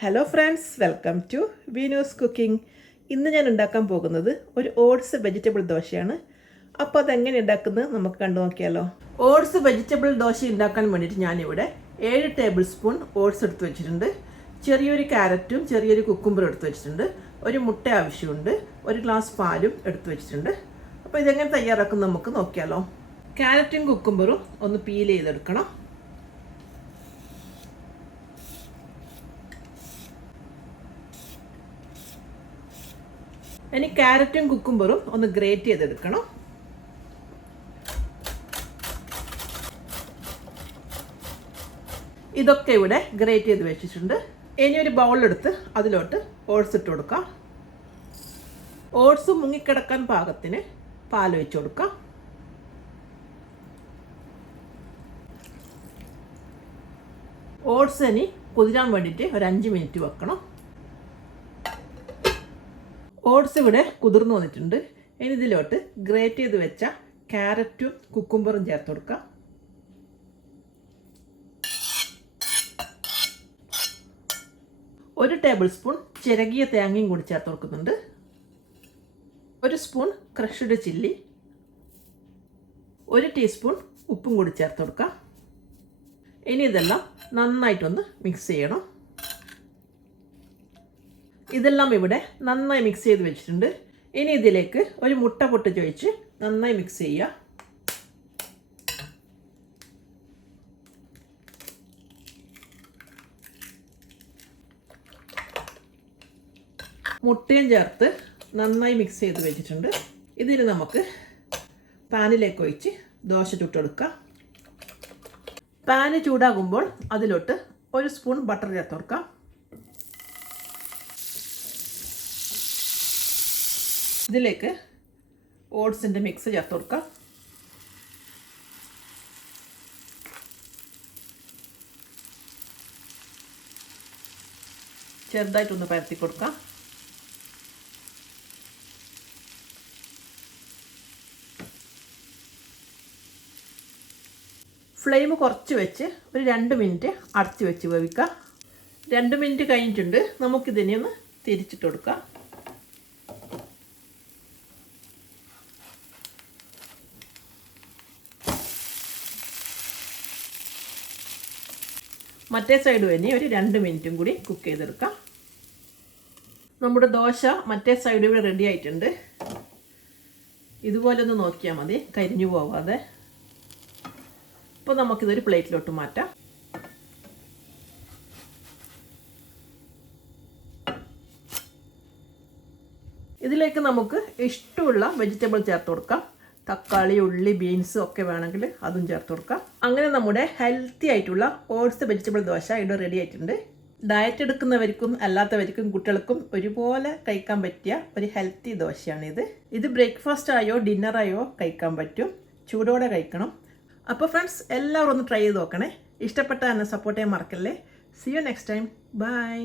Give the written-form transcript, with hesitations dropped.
Hello friends, welcome to Veenu's cooking. ഇന്ന് ഞാൻ ഉണ്ടാക്കാൻ പോകുന്നത് ഒരു ഓട്സ് വെജിറ്റബിൾ ദോശയാണ്. അപ്പോൾ അതെങ്ങനെ ഉണ്ടാക്കുന്നത് നമുക്ക് കണ്ടു നോക്കിയാലോ. ഓട്സ് വെജിറ്റബിൾ ദോശ ഉണ്ടാക്കാൻ വേണ്ടിയിട്ട് ഞാനിവിടെ 7 ടേബിൾ സ്പൂൺ ഓട്സ് എടുത്ത് വെച്ചിട്ടുണ്ട്. ചെറിയൊരു ക്യാരറ്റും ചെറിയൊരു കുക്കുംബറും എടുത്ത് വെച്ചിട്ടുണ്ട്. ഒരു മുട്ട ആവശ്യമുണ്ട്. ഒരു ഗ്ലാസ് പാലും എടുത്ത് വെച്ചിട്ടുണ്ട്. അപ്പോൾ ഇതെങ്ങനെ തയ്യാറാക്കും നമുക്ക് നോക്കിയാലോ. ക്യാരറ്റും കുക്കുംബറും ഒന്ന് പീൽ ചെയ്തെടുക്കണം. ഇനി ക്യാരറ്റും കുക്കുംബറും ഒന്ന് ഗ്രേറ്റ് ചെയ്തെടുക്കണം. ഇതൊക്കെ ഇവിടെ ഗ്രേറ്റ് ചെയ്ത് വെച്ചിട്ടുണ്ട്. ഇനി ഒരു ബൗളെടുത്ത് അതിലോട്ട് ഓട്സ് ഇട്ട് കൊടുക്കാം. ഓട്സ് മുങ്ങിക്കിടക്കാൻ പാകത്തിന് പാൽ ഒഴിച്ച് കൊടുക്കാം. ഓട്സ് ഇനി കുതിരാൻ വേണ്ടിയിട്ട് ഒരു 5 മിനിറ്റ് വെക്കണം. ഓട്സ് ഇവിടെ കുതിർന്ന് വന്നിട്ടുണ്ട്. ഇനി ഇതിലോട്ട് ഗ്രേറ്റ് ചെയ്ത് വെച്ച ക്യാരറ്റും കുക്കുംബറും ചേർത്ത് കൊടുക്കാം. ഒരു ടേബിൾ സ്പൂൺ ചിരകിയ തേങ്ങയും കൂടി ചേർത്ത് കൊടുക്കുന്നുണ്ട്. ഒരു സ്പൂൺ ക്രഷ്ഡ് ചില്ലി, ഒരു ടീസ്പൂൺ ഉപ്പും കൂടി ചേർത്ത് കൊടുക്കാം. ഇനി ഇതെല്ലാം നന്നായിട്ടൊന്ന് മിക്സ് ചെയ്യണം. ഇതെല്ലാം ഇവിടെ നന്നായി മിക്സ് ചെയ്ത് വെച്ചിട്ടുണ്ട്. ഇനി ഇതിലേക്ക് ഒരു മുട്ട പൊട്ടിച്ചൊഴിച്ച് നന്നായി മിക്സ് ചെയ്യുക. മുട്ടയും ചേർത്ത് നന്നായി മിക്സ് ചെയ്ത് വെച്ചിട്ടുണ്ട്. ഇതിന് നമുക്ക് പാനിലേക്ക് ഒഴിച്ച് ദോശ ചുട്ടെടുക്കാം. പാന് ചൂടാകുമ്പോൾ അതിലോട്ട് ഒരു സ്പൂൺ ബട്ടർ ചേർത്ത് കൊടുക്കാം. ഇതിലേക്ക് ഓട്സിൻ്റെ മിക്സ് ചേർത്ത് കൊടുക്കാം. ചെറുതായിട്ടൊന്ന് പരത്തി കൊടുക്കാം. ഫ്ലെയിം കുറച്ച് വെച്ച് ഒരു 2 മിനിറ്റ് അടച്ച് വെച്ച് വേവിക്കാം. 2 മിനിറ്റ് കഴിഞ്ഞിട്ടുണ്ട്. നമുക്കിതിനെ ഒന്ന് തിരിച്ചിട്ട് കൊടുക്കാം. മറ്റേ സൈഡ് തന്നെ ഒരു 2 മിനിറ്റും കൂടി കുക്ക് ചെയ്തെടുക്കാം. നമ്മുടെ ദോശ മറ്റേ സൈഡ് ഇവിടെ റെഡി ആയിട്ടുണ്ട്. ഇതുപോലെ ഒന്ന് നോക്കിയാൽ മതി, കരിഞ്ഞു പോവാതെ. അപ്പോൾ നമുക്കിതൊരു പ്ലേറ്റിലോട്ട് മാറ്റാം. ഇതിലേക്ക് നമുക്ക് ഇഷ്ടമുള്ള വെജിറ്റബിൾ ചേർത്ത് കൊടുക്കാം. തക്കാളി, ഉള്ളി, ബീൻസ് ഒക്കെ വേണമെങ്കിൽ അതും ചേർത്ത് കൊടുക്കാം. അങ്ങനെ നമ്മുടെ ഹെൽത്തി ആയിട്ടുള്ള ഓട്സ് വെജിറ്റബിൾ ദോശ ഇവിടെ റെഡി ആയിട്ടുണ്ട്. ഡയറ്റ് എടുക്കുന്നവർക്കും അല്ലാത്തവർക്കും കുട്ടികൾക്കും ഒരുപോലെ കഴിക്കാൻ പറ്റിയ ഒരു ഹെൽത്തി ദോശയാണിത്. ഇത് ബ്രേക്ക്ഫാസ്റ്റ് ആയോ ഡിന്നറായോ കഴിക്കാൻ പറ്റും. ചൂടോടെ കഴിക്കണം. അപ്പോൾ ഫ്രണ്ട്സ്, എല്ലാവരും ഒന്ന് ട്രൈ ചെയ്ത് നോക്കണേ. ഇഷ്ടപ്പെട്ടാൽ എന്നെ സപ്പോർട്ട് ചെയ്യാൻ മറക്കല്ലേ. See you next time. By.